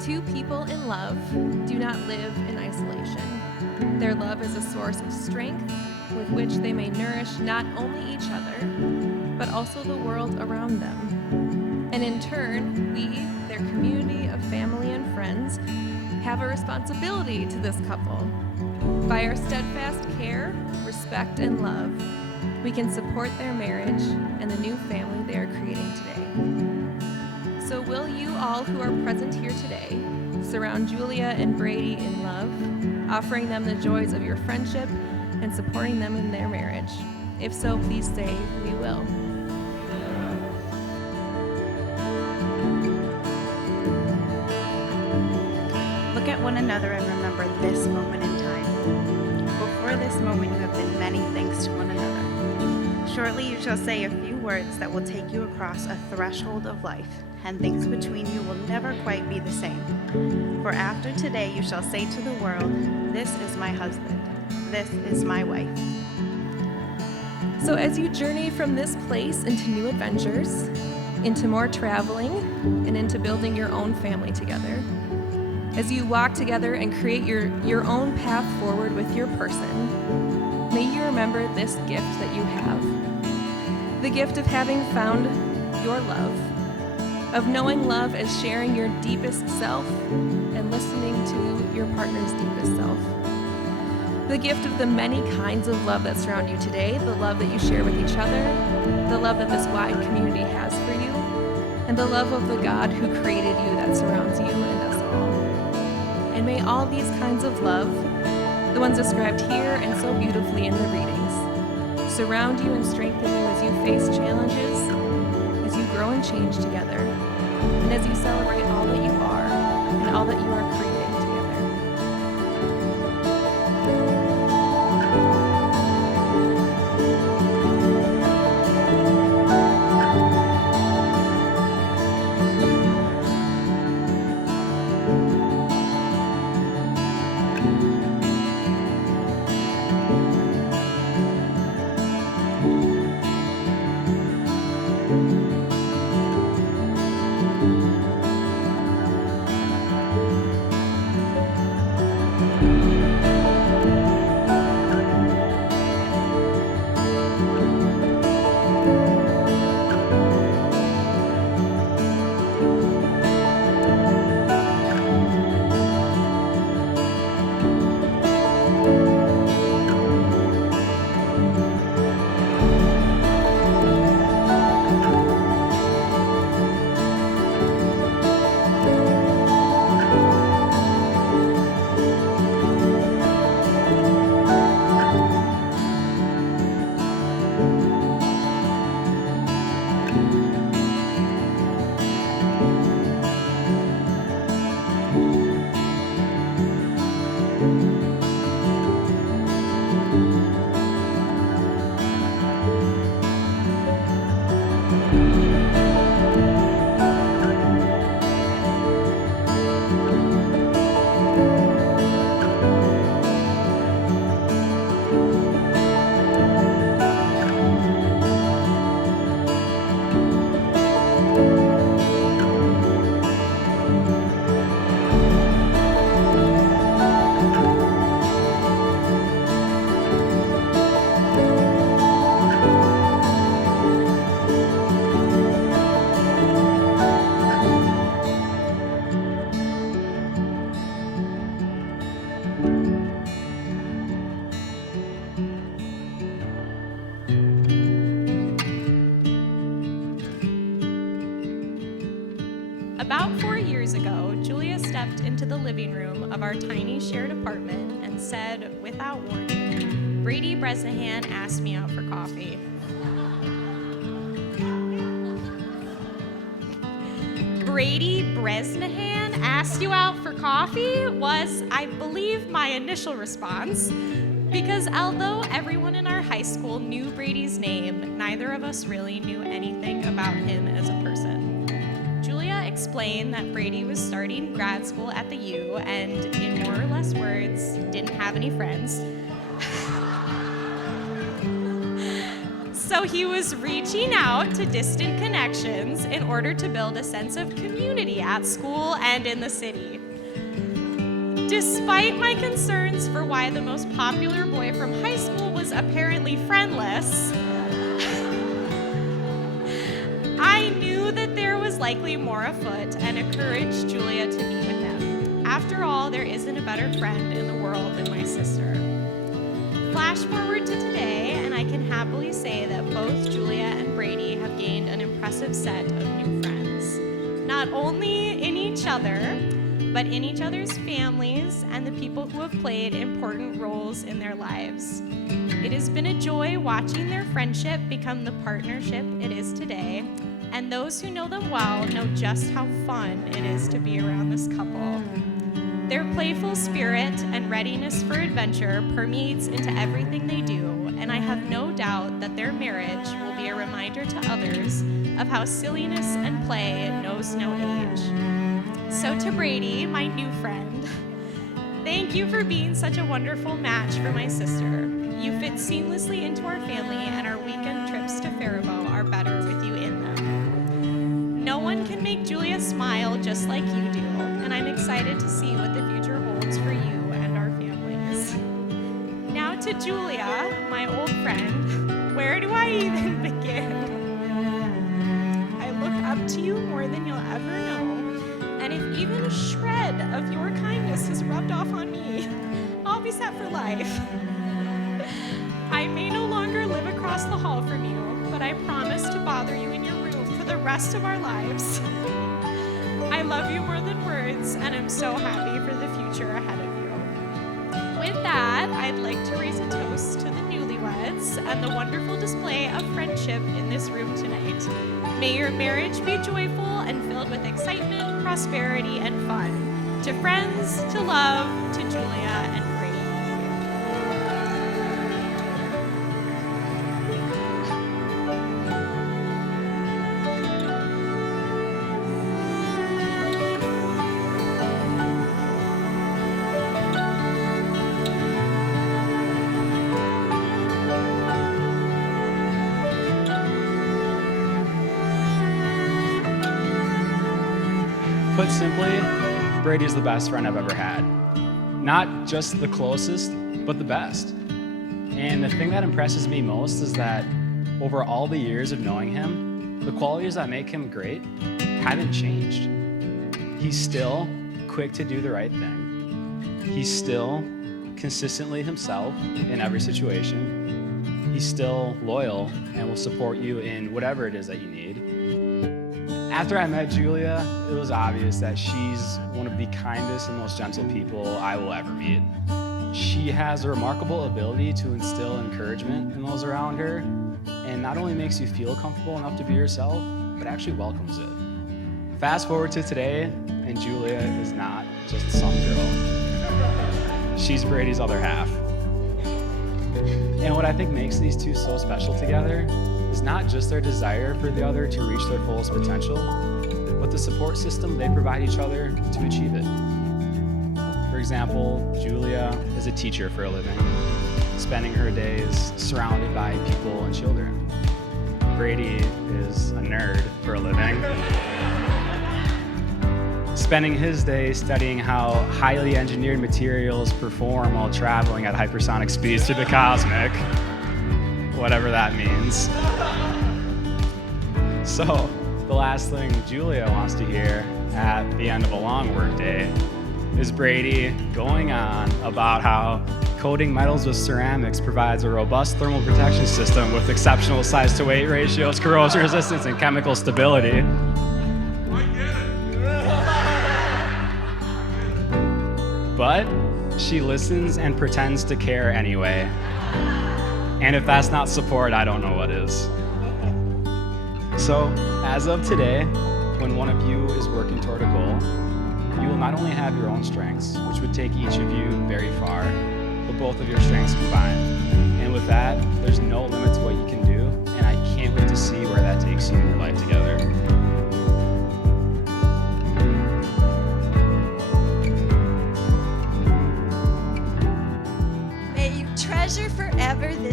Two people in love do not live in isolation. Their love is a source of strength with which they may nourish not only each other, but also the world around them. And in turn, we, their community of family and friends, have a responsibility to this couple. By our steadfast care, respect, and love, we can support their marriage and the new family they are creating today. So will you all who are present here today surround Julia and Brady in love, offering them the joys of your friendship and supporting them in their marriage? If so, please say, "We will." Look at one another and remember this moment in time. Before this moment, you have been many things to one another. Shortly, you shall say a few words that will take you across a threshold of life, and things between you will never quite be the same. For after today, you shall say to the world, "This is my husband. This is my wife." So as you journey from this place into new adventures, into more traveling, and into building your own family together, as you walk together and create your own path forward with your person, may you remember this gift that you have. The gift of having found your love, of knowing love as sharing your deepest self and listening to your partner's deepest self. The gift of the many kinds of love that surround you today, the love that you share with each other, the love that this wide community has for you, and the love of the God who created you that surrounds you and us all. And may all these kinds of love, the ones described here and so beautifully in the readings, surround you and strengthen you as you face challenges, as you grow and change together, and as you celebrate all that you are and all that you are creating together. About 4 years ago, Julia stepped into the living room of our tiny shared apartment and said, without warning, "Brady Bresnahan asked me out for coffee." "Brady Bresnahan asked you out for coffee?" was, I believe, my initial response. Because although everyone in our high school knew Brady's name, neither of us really knew anything about him as a person. Julia explained that Brady was starting grad school at the U and, in more or less words, didn't have any friends. So he was reaching out to distant connections in order to build a sense of community at school and in the city. Despite my concerns for why the most popular boy from high school was apparently friendless, I knew that there was likely more afoot and encouraged Julia to meet with him. After all, there isn't a better friend in the world than my sister. Flash forward to today, and I can happily say that both Julia and Brady have gained an impressive set of new friends, not only in each other, but in each other's families and the people who have played important roles in their lives. It has been a joy watching their friendship become the partnership it is today, and those who know them well know just how fun it is to be around this couple. Their playful spirit and readiness for adventure permeates into everything they do, and I have no doubt that their marriage will be a reminder to others of how silliness and play knows no age. So to Brady, my new friend, thank you for being such a wonderful match for my sister. You fit seamlessly into our family, and our weekend trips to Faribault are better with you in them. No one can make Julia smile just like you do, and I'm excited to see what the future holds for you and our families. Now to Julia, my old friend, where do I even begin? I look up to you more than you'll ever know, and if even a shred of your kindness has rubbed off on me, I'll be set for life. I may no longer live across the hall from you, but I promise to bother you in your room for the rest of our lives. I love you more than words, and I'm so happy for the future ahead of you. With that, I'd like to raise a toast to the newlyweds and the wonderful display of friendship in this room tonight. May your marriage be joyful and filled with excitement, prosperity, and fun. To friends, to love, to Julia and Brady. Put simply, Brady's the best friend I've ever had. Not just the closest, but the best. And the thing that impresses me most is that over all the years of knowing him, the qualities that make him great haven't changed. He's still quick to do the right thing. He's still consistently himself in every situation. He's still loyal and will support you in whatever it is that you need. After I met Julia, it was obvious that she's one of the kindest and most gentle people I will ever meet. She has a remarkable ability to instill encouragement in those around her, and not only makes you feel comfortable enough to be yourself, but actually welcomes it. Fast forward to today, and Julia is not just some girl. She's Brady's other half. And what I think makes these two so special together is not just their desire for the other to reach their fullest potential, but the support system they provide each other to achieve it. For example, Julia is a teacher for a living, spending her days surrounded by people and children. Brady is a nerd for a living, spending his day studying how highly engineered materials perform while traveling at hypersonic speeds through the cosmic, whatever that means. So, the last thing Julia wants to hear at the end of a long workday is Brady going on about how coating metals with ceramics provides a robust thermal protection system with exceptional size to weight ratios, corrosion resistance, and chemical stability. But she listens and pretends to care anyway. And if that's not support, I don't know what is. So, as of today, when one of you is working toward a goal, you will not only have your own strengths, which would take each of you very far, but both of your strengths combined. And with that, there's no limit to what you can do, and I can't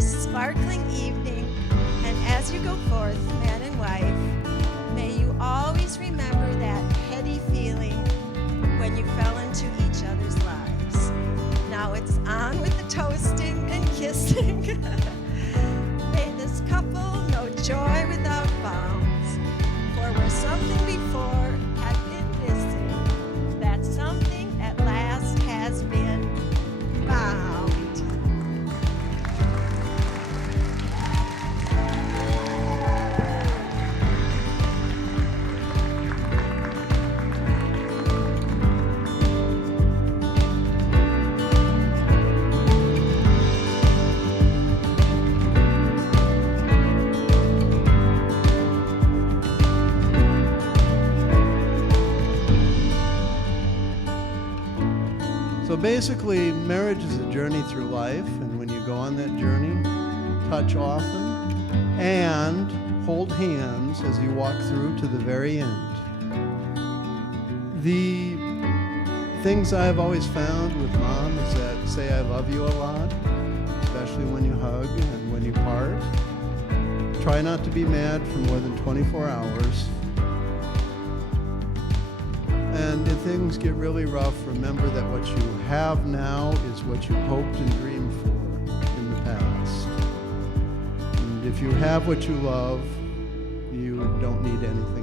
sparkling evening, and as you go forth, man and wife, may you always remember that heady feeling when you fell into each other's lives. Now it's on with the toasting and kissing. May this couple know joy without bounds, for where something before had been missing, that something at last has been found. So basically, marriage is a journey through life, and when you go on that journey, touch often and hold hands as you walk through to the very end. The things I've always found with Mom is that say I love you a lot, especially when you hug and when you part. Try not to be mad for more than 24 hours. And if things get really rough, remember that what you have now is what you hoped and dreamed for in the past. And if you have what you love, you don't need anything